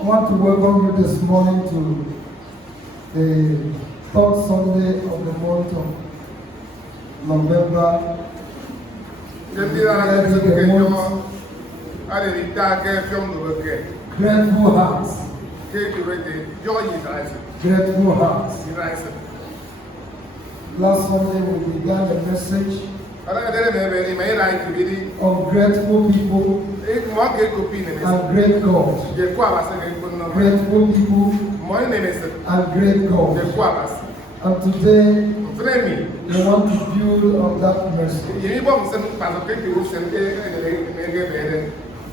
I want to welcome you this morning to the third Sunday of the month of November. Grateful hearts. Grateful hearts. Last Sunday we began a message of grateful people and great God. Grateful people and great God. And today we want to build on that message.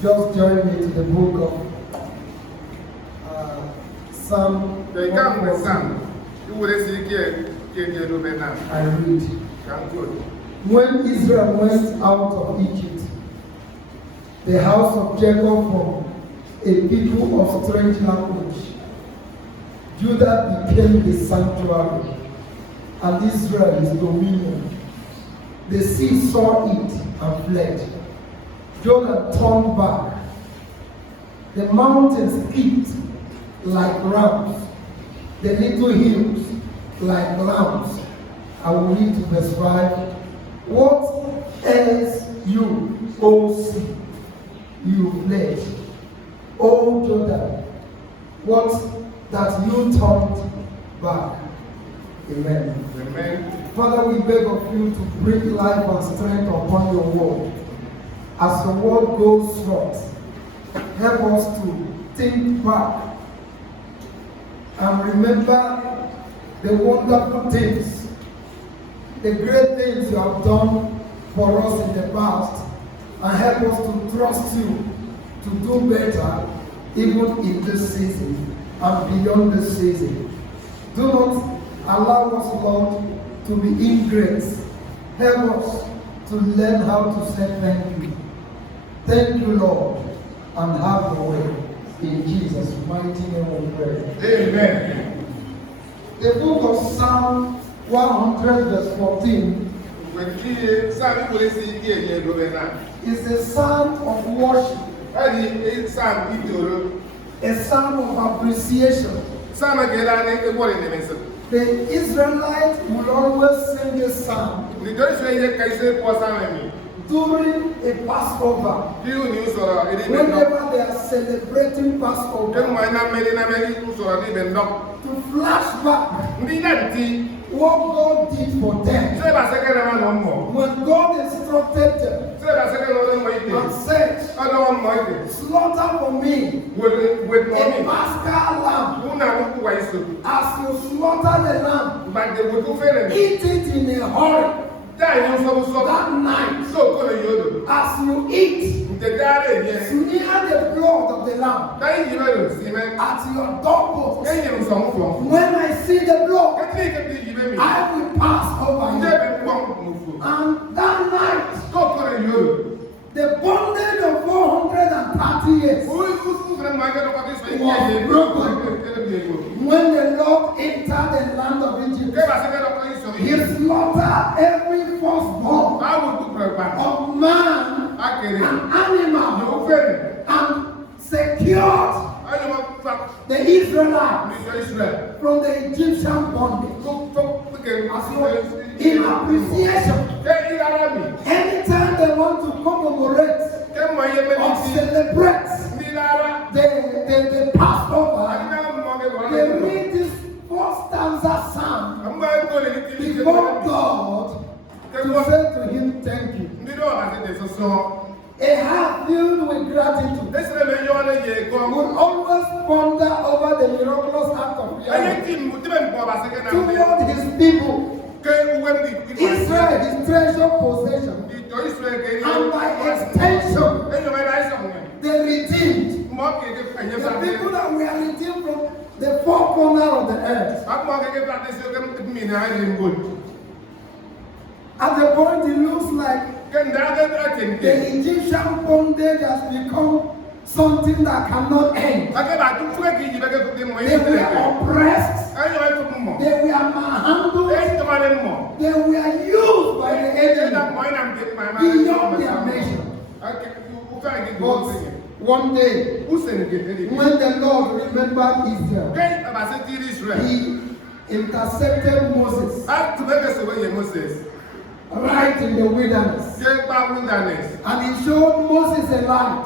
Just join me to the book of Psalm 114. I read. When Israel went out of Egypt, the house of Jacob from a people of strange language, Judah became the sanctuary, and Israel his dominion. The sea saw it and fled. Jordan turned back. The mountains leaped like rams, the little hills like lambs. I will read to verse 5. What else you, O sea, you fled? O Jordan, what that you turned back? Amen. Amen. Father, we beg of you to bring life and strength upon your word. As the word goes forth, help us to think back and remember the wonderful things, the great things you have done for us in the past, and help us to trust you to do better even in this season and beyond this season. Do not allow us, Lord, to be ingrates. Help us to learn how to say thank you. Thank you, Lord, and have your way. In Jesus' mighty name we pray. Amen. The book of Psalm 100 verse 14 is a psalm of worship, a psalm of appreciation. The Israelites will always sing this psalm during a Passover. Whenever they are celebrating Passover, to flash back what God did for them. When God instructed them and said, slaughter for me a Paschal lamb. As you slaughter the lamb, eat it in a hurry. That night, as you eat, smear the blood of the lamb at your doorpost. When I see the blood, I will pass over you. And that night, the bondage of 430 years was broken. When the Lord entered the land of Egypt, he slaughtered every firstborn of man and animal and secured the Israelites from the Egyptian bondage. In appreciation, anytime they want to commemorate or celebrate the Passover, they read this first stanza psalm before God to say to him, thank you. A heart filled with gratitude will always ponder over the miraculous act of Yahweh toward his people. Israel, his treasured possession, and by extension, the redeemed, the people that we are redeemed from the four corners of the earth. At the point it looks like the Egyptian bondage has become something that cannot end. They were oppressed. They were manhandled. They were used by the enemy beyond their measure. But One day, when the Lord remembered Israel, he intercepted Moses right in the wilderness. And he showed Moses a light.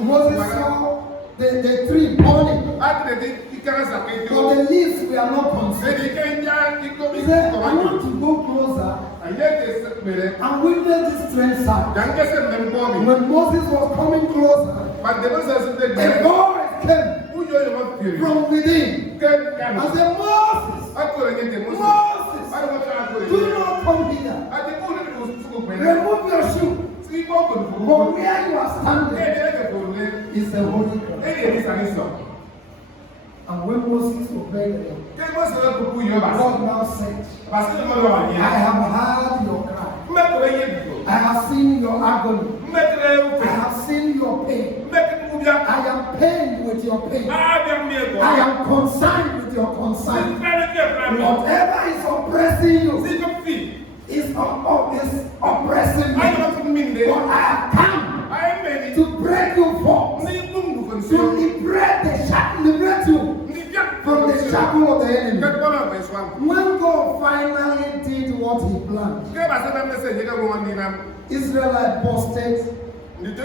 Moses saw the tree burning, but the leaves were not consumed. He said, I want to go closer and witness this strange sight. When Moses was coming closer, a voice came from within and said, Moses, Moses, do not come here. Remove your shoe. From where you are standing is the holy ground. And when Moses obeyed them, God now said, I have heard your cry. I have seen your agony. I have seen your pain. I am pained with your pain. I am concerned with your concern. Whatever is oppressing you is oppressing me. But I have come to break you forth, to liberate you from the shackle of the enemy. When God finally did what he planned, Israelites busted with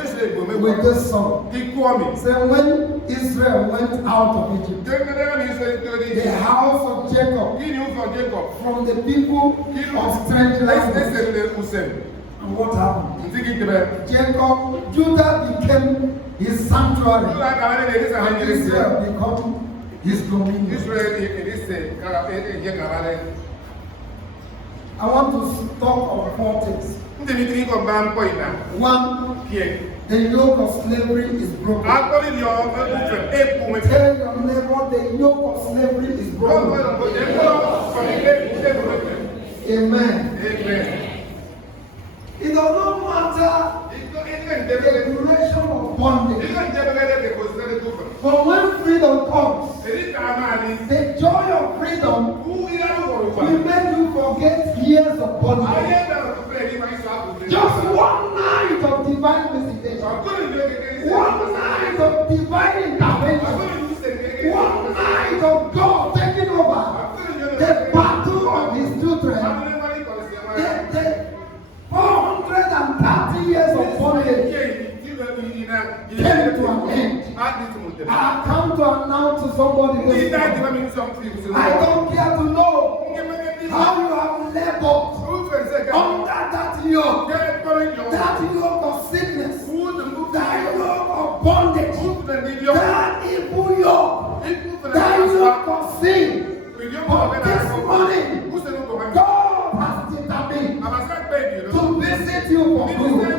this song. So when Israel went out of Egypt, the house of Jacob, from the people of strange language. And what happened? Jacob, Judah became his sanctuary, and Israel became his dominion. I want to talk of 4 things. One, the yoke of slavery is broken. Tell your neighbor the yoke of slavery is broken. Amen. It does not matter the duration of bondage. But when freedom comes, the joy of freedom will make you forget years of bondage. Just one night of divine visitation, one night of divine intervention, one night of God taking over the battle of his children. The 430 years of bondage came to an end. I come to announce to somebody this morning, I don't care to know how you have labored under that yoke of sickness, that yoke of bondage, that evil yoke, that yoke of sin. But this morning, God has determined to visit you for good.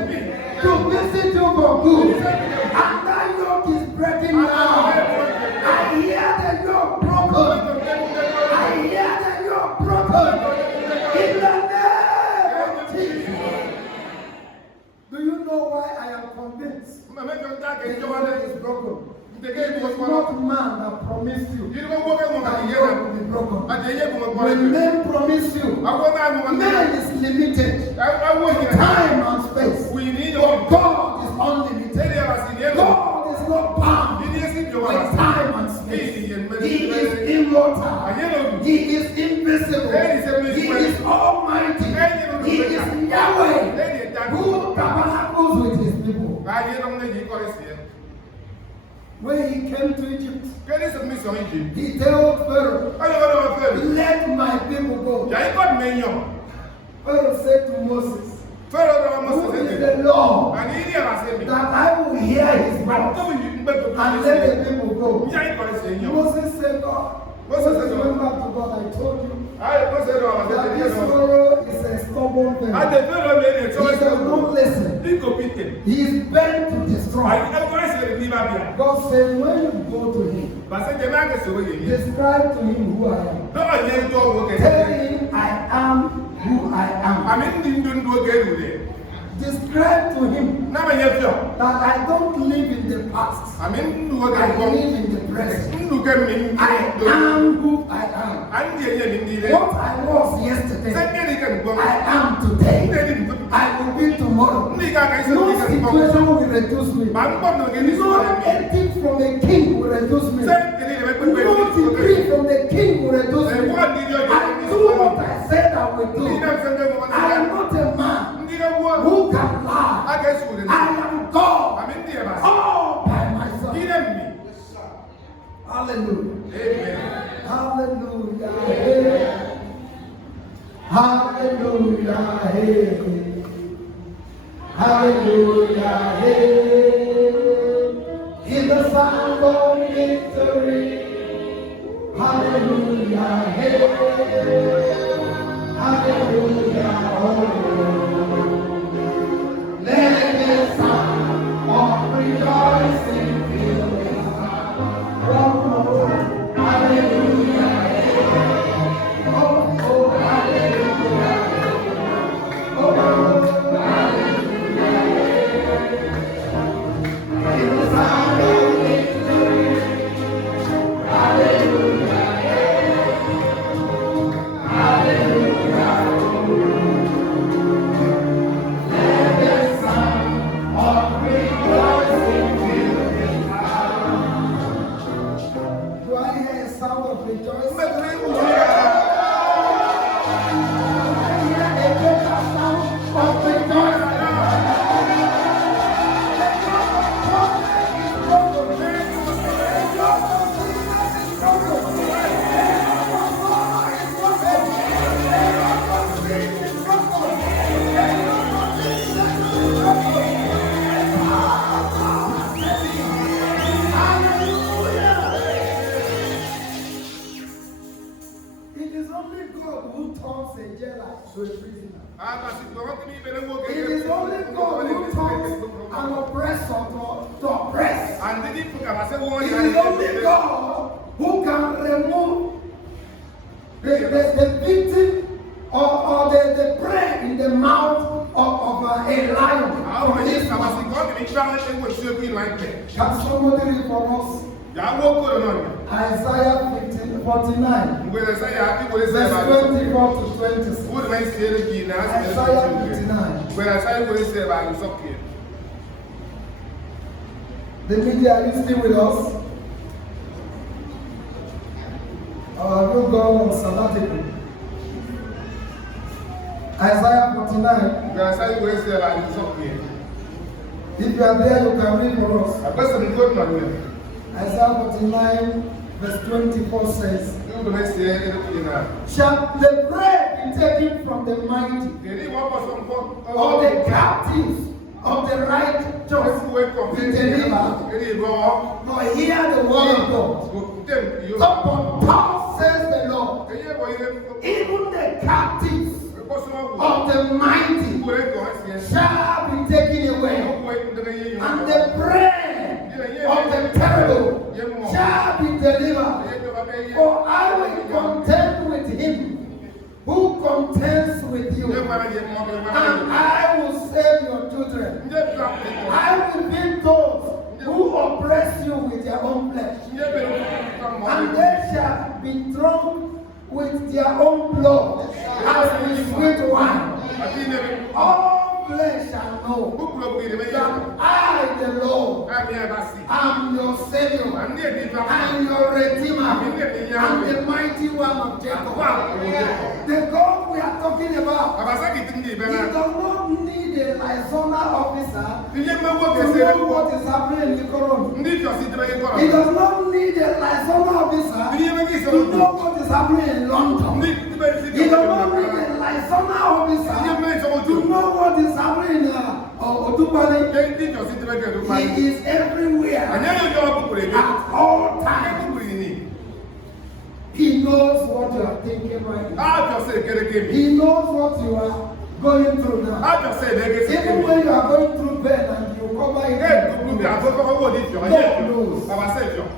To visit you for good. And that yoke is breaking now. I hear the yoke broken. I hear the yoke broken. In the name of Jesus. Do you know why I am convinced? The yoke is broken. It is not man that promised you that yoke will be broken. When men promise you, man is limited in time and space. But God is unlimited. God is not bound with time and space. He is immortal. He is invisible. He is almighty. He is Yahweh, who tabernacles with his people. When he came to Egypt, he told Pharaoh, let my people go. Pharaoh said to Moses, who is the Lord that I will hear his voice and let the people go? Moses said, God, Moses went back to God. I told you that this Pharaoh is a stubborn thing. He does not listen. He is bent to destroy. God said, when you go to him, describe to him who I am. Tell him I am who I am. describe to him that I don't live in the past. I live in the present. I am who I am. What I was yesterday, I am today. I will be tomorrow. No situation will reduce me. No ethic from a king will reduce me. No degree from the king will reduce me. I do what I said I will do. I am not a man who can lie. I am God all by myself. Hallelujah. Amen. Hallelujah. Hallelujah. Hallelujah. In the sound of victory. Hallelujah. Hallelujah. Let the sound of rejoicing fill the house. One more time. Hallelujah. Oh, hallelujah. Oh, hallelujah. In the sound of victory. Hallelujah. Hallelujah. Let the sound of rejoicing fill the house. Do I hear a sound of rejoicing? It is only God who turns an oppressor to oppress. It is only God who can remove the victim or the prey in the mouth of a lion. Can somebody read for us? Isaiah 49, verse 24 to 26. Isaiah 59. The media, are you still with us? Or have you gone on sabbatical? Isaiah 49. If you are there, you can read for us. Isaiah 49, verse 24 says, shall the prey be taken from the mighty, or the captives of the righteous be delivered? Nor hear the word of God. Upon thus says the Lord, even the captives of the mighty shall be taken away, and the prey of the terrible shall be delivered. For I will contend with him who contends with you, and I will save your children. I will beat those who oppress you with their own flesh, and they shall be drunk with their own blood as with sweet wine. All flesh shall know that I, the Lord, am your Savior and your Redeemer and the mighty one of Jacob. The God we are talking about, he does not need a liaison officer to know what is happening in the corona. He does not need a liaison officer to know what is happening in London. He does not need a liaison officer to know what is happening in Otupani. He is everywhere at all times. He knows what you are thinking right now. He knows what you are going through now. Even when you are going through bed and you cover it, God knows.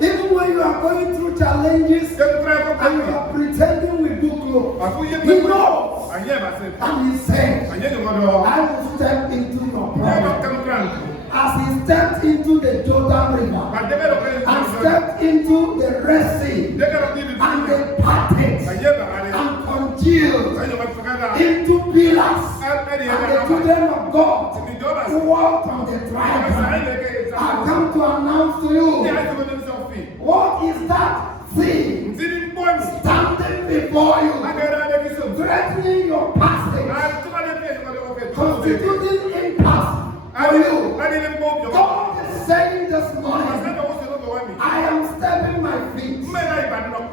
Even when you are going through challenges and you are pretending with good clothes, he knows. And he said, I will step into your River and stepped into the Red Sea, and they parted and congealed into pillars, and the children of God walked on the dry ground. I come to announce to you, what is that thing standing before you, threatening your passage, constituting impasse for you? God is saying this morning, I am stepping my feet.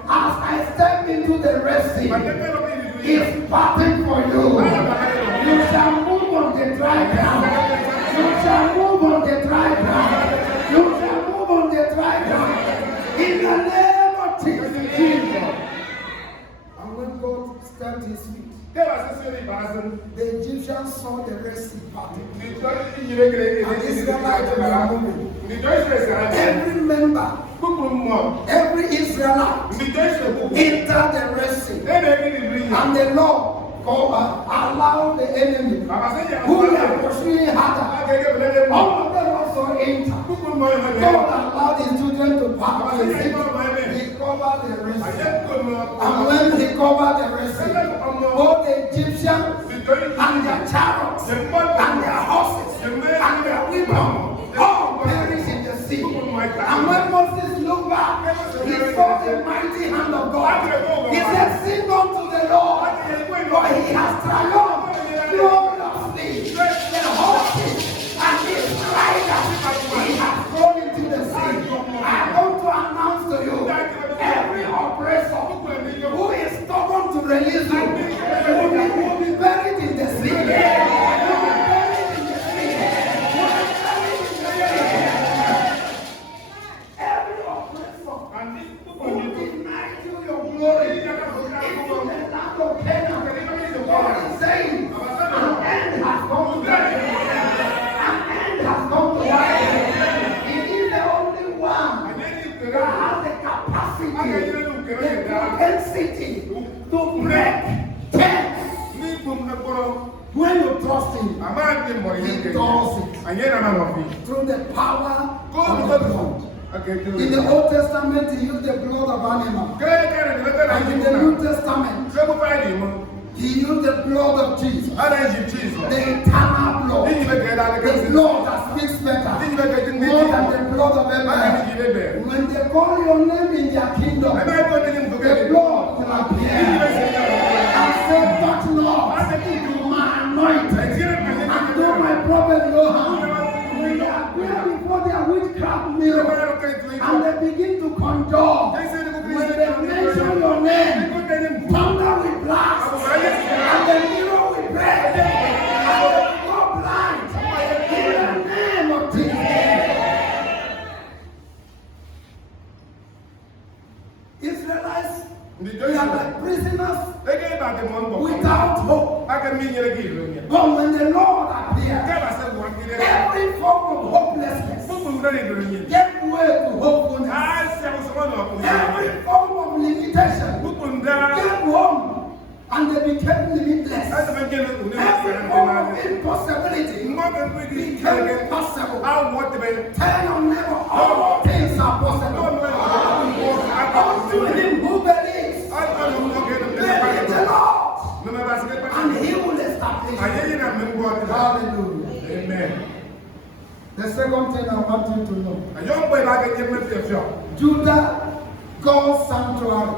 As I step into the Red Sea, it's parting for you. You shall move on the dry ground. You shall move on the dry ground. You shall move on the dry ground. In the name of Jesus. And when God stepped his feet, the Egyptians saw the Red Sea parting. And Israelites were moving. Every member, every Israelite entered the Red Sea. And the Lord allowed the enemy who were pursuing harder, all of them also entered. God allowed his children to pass. He covered the Red Sea. And when he covered the Red Sea, both the Egyptians and their chariots and their horses and their weapons all perished in the sea. And when Moses looked back, he saw the mighty hand of God. He said, sing unto the Lord, for he has triumphed gloriously. The horses and his riders he has thrown into the sea. I want to announce to you, every oppressor who is stubborn to release you will be buried in the sea. Will be buried in the sea. Every oppressor who denies you your glory into the land of Canaan, God is saying, an end has come to them. An end has come to them. He is the only one that has the capacity, the propensity to break chains. When you trust him, he does it through the power of the blood. In the Old Testament, he used the blood of animals. And in the New Testament, he used the blood of Jesus. The eternal blood. The blood that speaks better. More than the blood of Abel. When they call your name in their kingdom, the blood will appear. And say, touch not my anointed. And do my prophet no harm. When they appear before their witchcraft mirror, and they begin to conjure, when they mention your name, thunder will blast, and the mirror will break, and they will go blind. In the name of Jesus. Israelites, they are like prisoners without hope. But when the Lord appears, every form of hopelessness gave way to hopefulness. Every form of limitation gave home, and they became limitless. Every form of impossibility became possible. Tell your neighbor, all things are possible. Unto him who believes, believe the Lord, and he will establish. Hallelujah. Amen. The second thing I want you to know, Judah, God's sanctuary.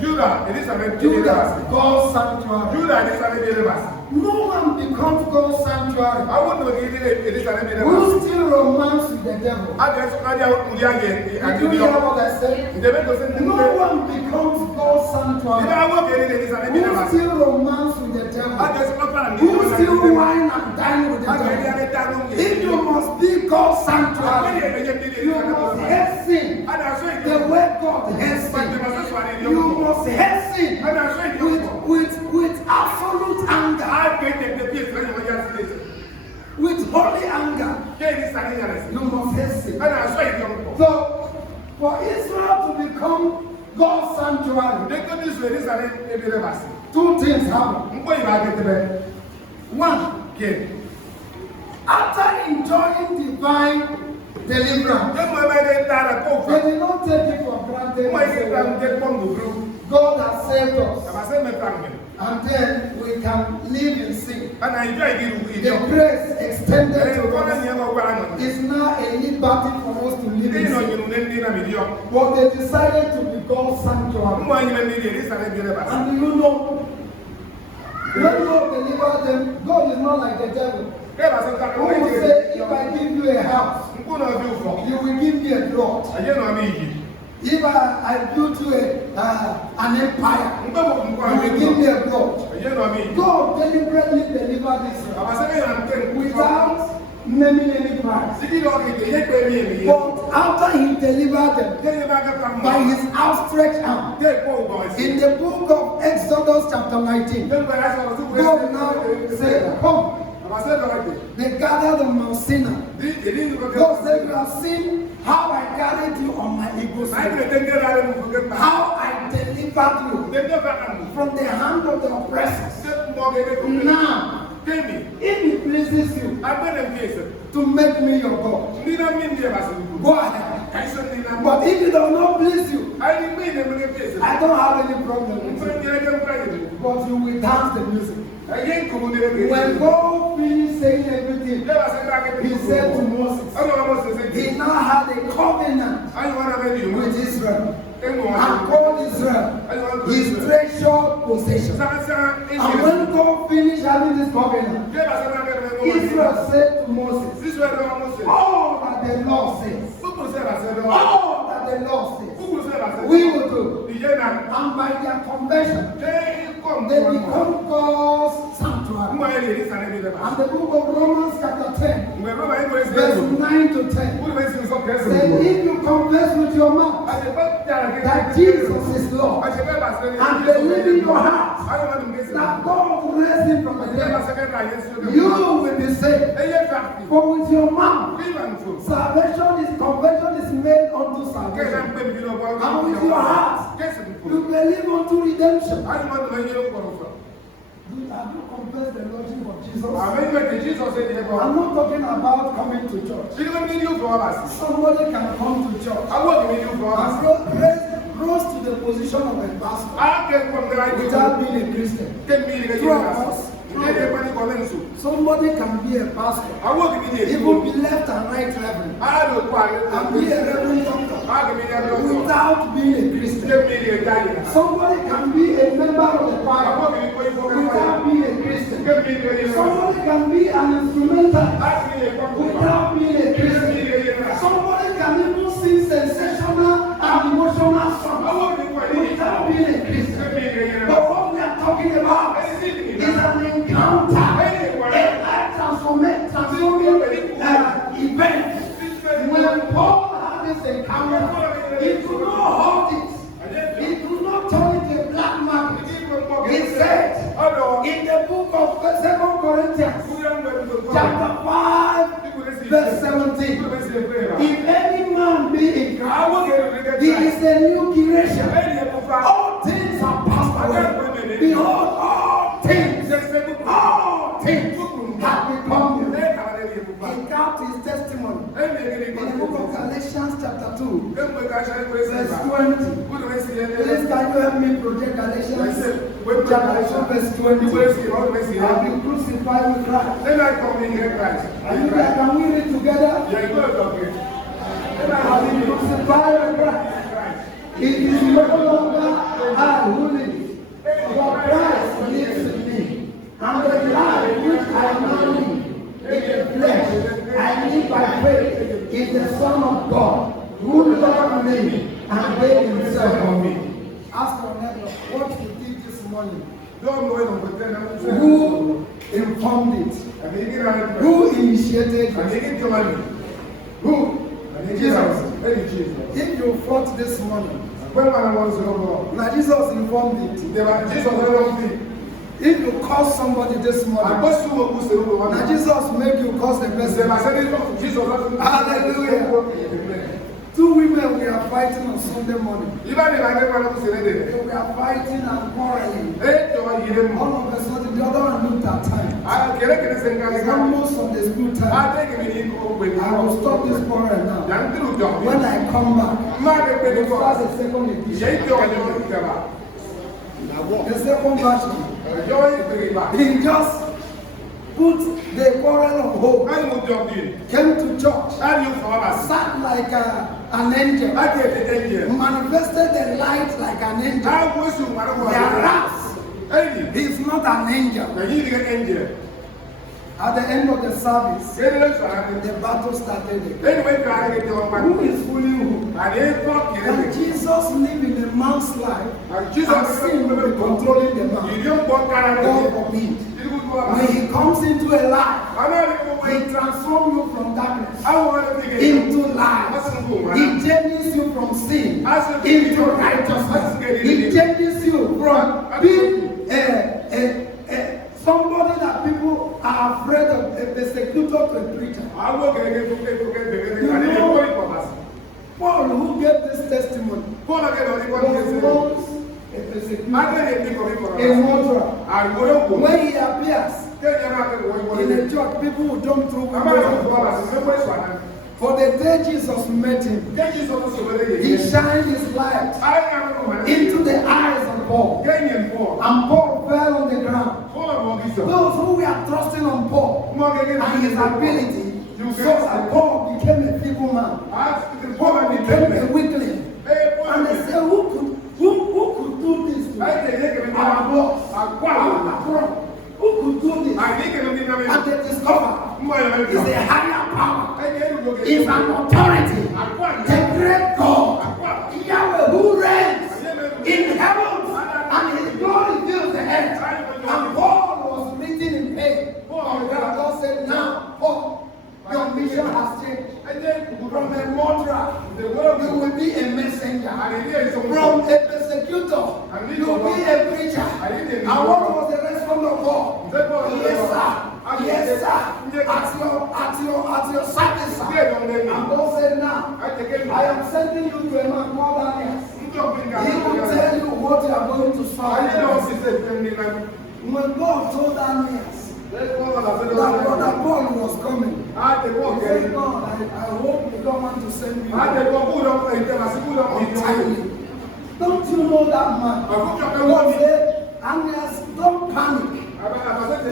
Judah, God's sanctuary. No one becomes God's sanctuary who still romance with the devil. Did you hear what I said? No one becomes God's sanctuary who still romance with the devil, who still wine and dine with the devil. If you must be God's sanctuary, you must hate sin the way God hates sin. You must hate sin with absolute anger. With holy anger, you must hate sin. So, for Israel to become God's sanctuary, two things happen. One, after enjoying divine deliverance. They did not take it for granted. God has saved us. And then we can live in sin. The grace extended to us is now a liberty for us to live in sin. But they decided to be God's sanctuary. And do you know, when God delivers them, God is not like the devil. Who will say, if I give you a house, you will give me a plot. If I build you an empire, you will give me a plot. God deliberately delivered Israel without naming any price. But after he delivered them by his outstretched arm, in the book of Exodus chapter 19, God now said, come. They gathered on Mount Sinai. God said, you have seen how I carried you on my eagle's wings. How I delivered you from the hand of the oppressors. Now, if it pleases you to make me your God, go ahead. But if it does not please you, I don't have any problem with it. But you will dance the music. When God finished saying everything, he said to Moses, he now had a covenant with Israel and called Israel his treasured possession. And when God finished having this covenant, Israel said to Moses, all that the Lord says, all that the Lord says, we will do. And by their conversion, they become God's sanctuary. And the book of Romans chapter 10, verse 9 to 10, says, if you confess with your mouth that Jesus is Lord, and believe in your heart that God raised him from the dead, you will be saved. For with your mouth, salvation is, conversion is made unto salvation. And with your heart, you believe unto redemption. Have you confessed the Lordship of Jesus? I'm not talking about coming to church. Somebody can come to church and rose to the position of a pastor without being a Christian. Somebody can be a pastor, even be left and right reverend, and be a reverend doctor without being a Christian. Somebody can be a member of the choir without being a Christian. Somebody can be an instrumentalist without being a Christian. Somebody can even sing sensational and emotional songs without being a Christian. But what we are talking about is an encounter, a life transforming event. When Paul had this encounter, he could not hold it. He could not turn it to a black market. He said in the book of 2 Corinthians, chapter 5, verse 17, if any man be in Christ, he is a new creation. All things are passed away. Behold, all things have become new. He kept his testimony in the book of Galatians chapter 2, verse 20. Please can you help me project Galatians chapter 2, verse 20? Have you crucified with Christ? Are you there? Can we read together? Have you crucified with Christ? It is no longer I who live, but Christ lives in me. And the life which I now live in the flesh, I live by faith in the Son of God, who loved me and gave himself for me. Ask your neighbor what you did this morning. Who informed it? Who initiated it? Who? Jesus. If you fought this morning, now Jesus informed it. If you curse somebody this morning, now Jesus make you curse the person. Hallelujah. Two women were are fighting on Sunday morning, we are fighting and quarreling. All of a sudden, the other one looked at time. It's almost on the school time. I will stop this quarrel now. When I come back, we'll start the second edition. The second version. He just put the quarrel on hold. Came to church. Sat like an angel. Manifested the light like an angel. Whereas he's not an angel. At the end of the service, the battle started again. Who is fooling who? Can Jesus live in a man's life and sin will be controlling the man? God forbid. When he comes into a life, he transforms you from darkness into light. He changes you from sin into righteousness. He changes you from being somebody that people are afraid of, a persecutor to a preacher. Paul, who gave this testimony, was once a persecutor, a murderer. When he appears in a church, people who don't throw him. For the day Jesus met him, he shined his light into the eyes of Paul. And Paul fell on the ground. Those who were trusting on Paul and his ability, so that Paul became a feeble man. Paul became a weakling. And they said, who could do this to our boss, our patron? Who could do this? And they discover it's a higher power. It's an authority. The great God, Yahweh, who reigns in heaven, and his glory fills the earth. And Paul was written in pain. And God said, now, Paul, your mission has changed. From a murderer, you will be a messenger. From a persecutor, you will be a preacher. And what was the response of Paul? Yes, sir. Yes, sir. At your service, sir. And God said, now, I am sending you to a man called Ananias. He will tell you what you are going to suffer. When God told Ananias that Brother Paul was coming, he said, God, I hope you don't want to send me untimely. Don't you know that man? God said, Ananias, don't panic.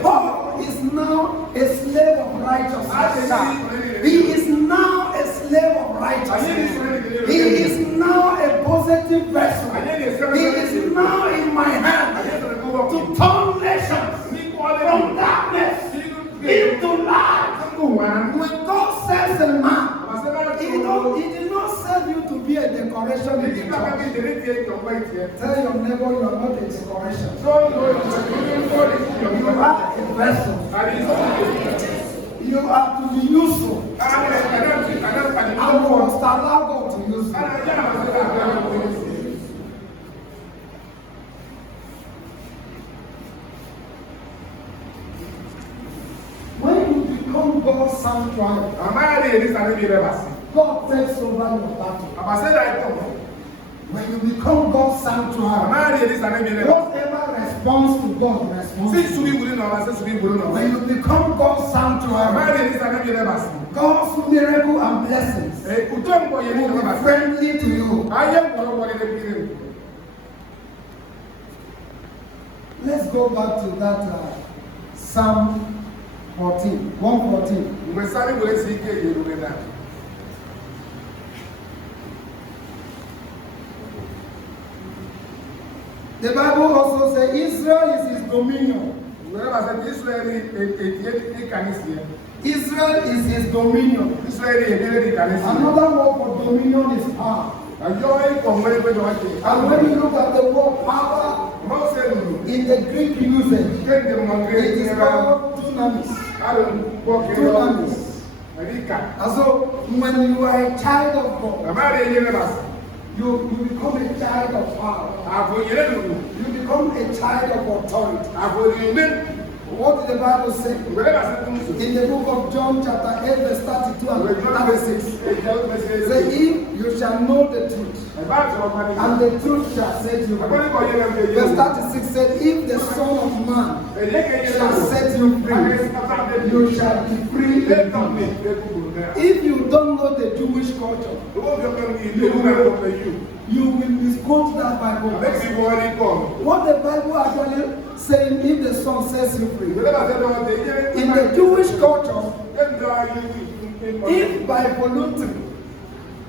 Paul is now a slave of righteousness. He is now a slave of righteousness. He is now a positive vessel. He is now in my hand to turn nations from darkness into light. When God says a man, he did not send you to be a decoration in the church. Tell your neighbor you are not a decoration. You are a vessel. You are to be useful. And you must allow God to use you. When you become God's sanctuary, God takes over your battle. When you become God's sanctuary, whatever responds to God responds to you. When you become God's sanctuary, God's miracle and blessings will be friendly to you. Let's go back to that Psalm 114. The Bible also says Israel is his dominion. Israel is his dominion. Another word for dominion is power. And when you look at the word power in the Greek usage, it is called dunamis. And so when you are a child of God, you become a child of power. You become a child of authority. What did the Bible say? In the book of John chapter 8 verse 32 and 36. Say, if you shall know the truth, and the truth shall set you free. Verse 36 said, if the Son of Man shall set you free, you shall be free indeed. If you don't know the Jewish culture, you will misquote that Bible. What the Bible actually saying, if the Son sets you free. In the Jewish culture, if by voluntary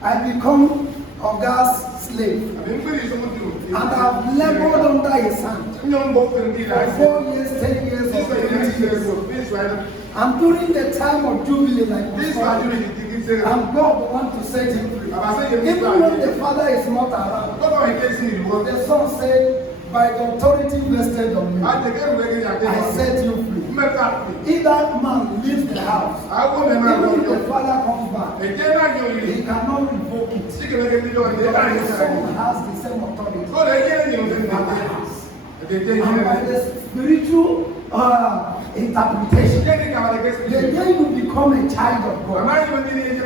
I become a God's slave and I've labored under his hand for 4 years, 10 years, or 20 years, and during the time of Jubilee, like this, and God wants to set him free. Even when the Father is not around, the Son said, by the authority vested on me, I set you free. If that man leaves the house, even if the Father comes back, he cannot revoke it. Because the Son has the same authority in the Father has. And by the spiritual interpretation, the day you become a child of God,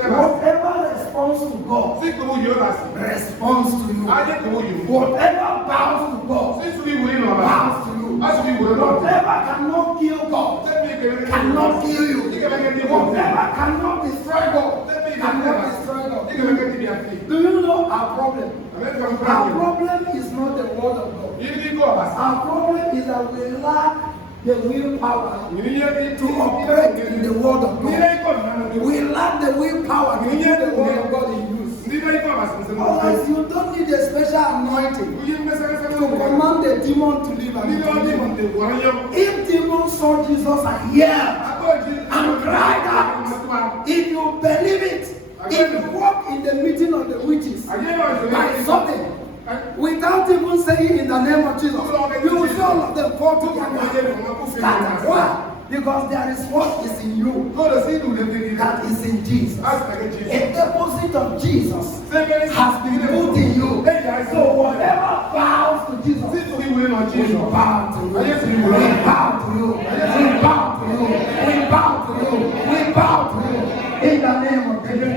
whatever responds to God responds to you. Whatever bows to God bows to you. Whatever cannot kill God cannot kill you. Whatever cannot destroy God cannot destroy God. Do you know our problem? Our problem is not the word of God. Our problem is that we lack the willpower to operate in the word of God. We lack the willpower to do the word of God in use. Otherwise, you don't need a special anointing to command the demon to leave. If demons saw Jesus and yelled and cried out, if you believe it, if you walk in the meeting of the witches by something, without even saying in the name of Jesus, you will see all of them fall together. Why? Because there is what is in you that is in Jesus. A deposit of Jesus has been put in you. So whatever bows to Jesus, we bow to you. We bow to you. We bow to you. We bow to you. We bow to you. In the name of Jesus.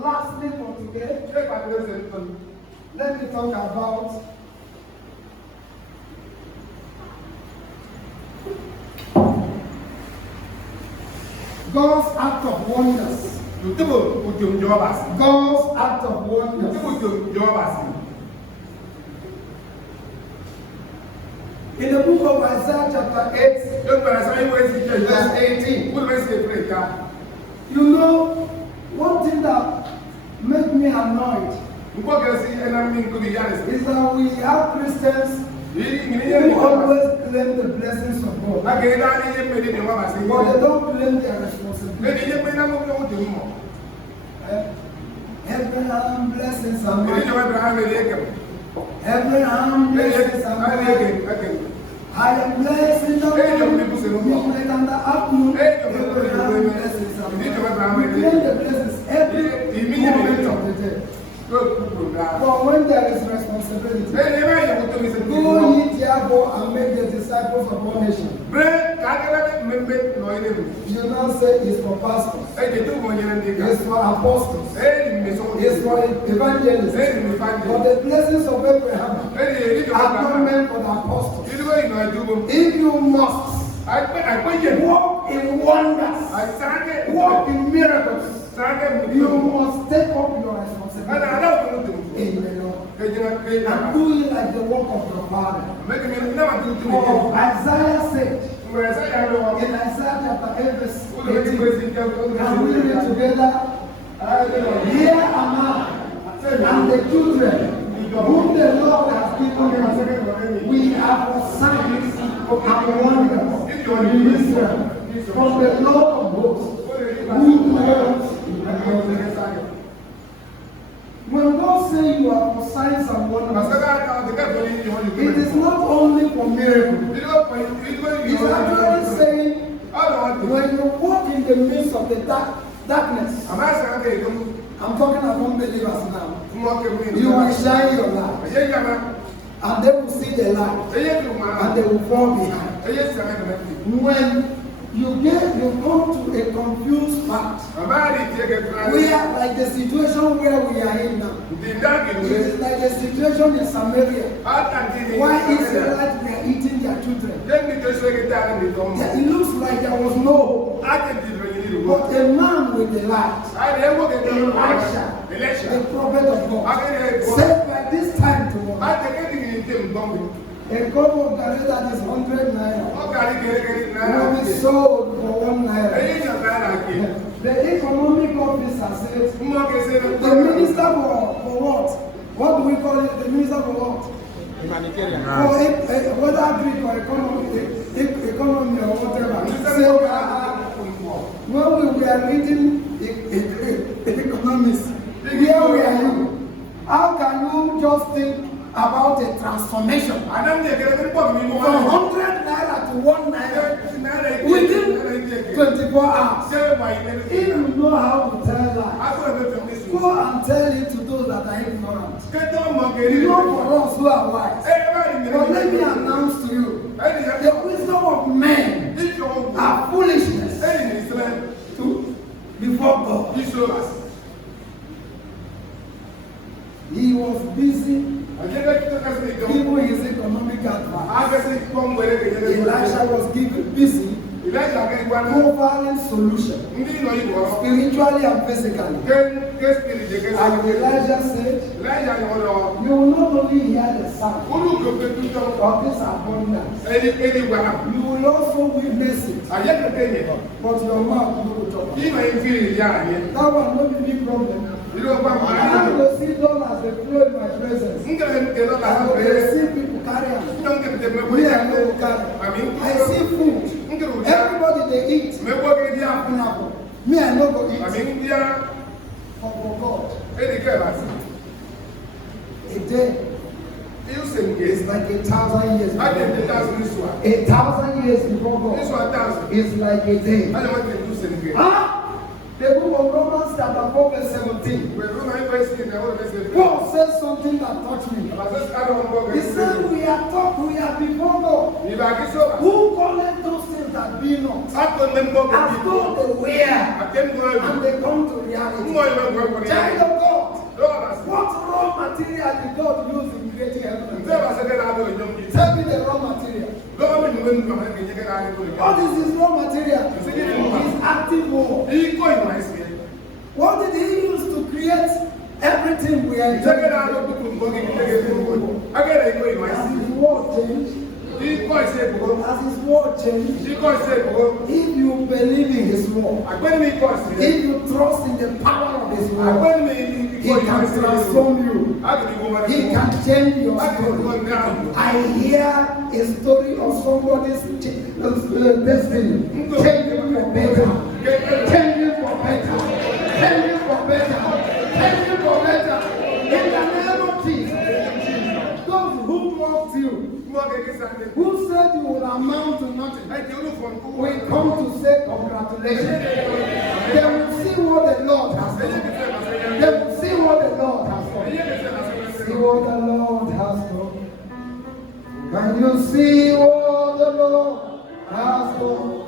Lastly for today, let me talk about God's act of wonders. God's act of wonders. In the book of Isaiah chapter 8, verse 18, you know, one thing that made me annoyed is that we have Christians who always claim the blessings of God, but they don't claim their responsibility. Abraham blessings and Abraham blessings and I am blessed in the morning and the afternoon. Abraham blessings and we claim the blessings every moment of the day. But when there is responsibility, go ye therefore and make the disciples of all nations. You now say it's for pastors, it's for apostles, it's for evangelists. But the blessings of Abraham are not meant for the apostles. If you must walk in wonders, walk in miracles, you must take up your responsibility in the Lord and do it like the work of your father. For Isaiah said in Isaiah chapter 8 verse 18, can we read it together? Here am I and the children whom the Lord has given me. We are for signs and wonders in Israel from the Lord of hosts who dwells. When God says you are for signs and wonders, it is not only for miracles. It's actually saying when you walk in the midst of the darkness, I'm talking about unbelievers now, you will shine your light and they will see the light and they will fall behind. When you come to a confused part, we are like the situation where we are in now. It is like the situation in Samaria. Why Israelites were eating their children? It looks like there was no hope. But a man with a light, Elisha, the prophet of God, said by this time tomorrow, a cup of garri that is 100 naira will be sold for 1 naira. The economic officer says, the minister for what? What do we call it? The minister for what? Humanitarian. For whether Greek or economy or whatever. When we were reading economics, here we are. How can you just think about a transformation from 100 naira to 1 naira within 24 hours? If you know how to tell lies, go and tell it to those that are ignorant. You know for us who are wise. But let me announce to you, the wisdom of men are foolishness before God. He was busy giving his economic advice. Elijah was busy providing solution, spiritually and physically. And Elijah said, you will not only hear the sound of this abundance, you will also witness it. But your mouth will talk. That one will be the problem. I will see dollars they flow in my presence. I will see people carry them. Me, I know carry. I see food. Everybody they eat. Me, I know go eat. For God. A day is like 1,000 years before God. 1,000 years before God is like a day. The book of Romans chapter 4 verse 17. Paul says something that touched me. He said we are before God. Who called those things that be not? As though they were and they come to reality. Child of God. What raw material did God use in creating heaven? Tell me the raw material. What is his raw material? His active word. What did he use to create everything we are doing? Has his word changed? Has his word changed? If you believe in his word, if you trust in the power of his word, he can transform you. He can change your story. I hear a story of somebody's destiny. Changing for better. Changing for better. Changing for better. Changing for better. In the name of Jesus. Those who mocked you, who said you will amount to nothing, we come to say congratulations. They will see what the Lord has done. They will see what the Lord has done. See what the Lord has done. Can you see what the Lord has done?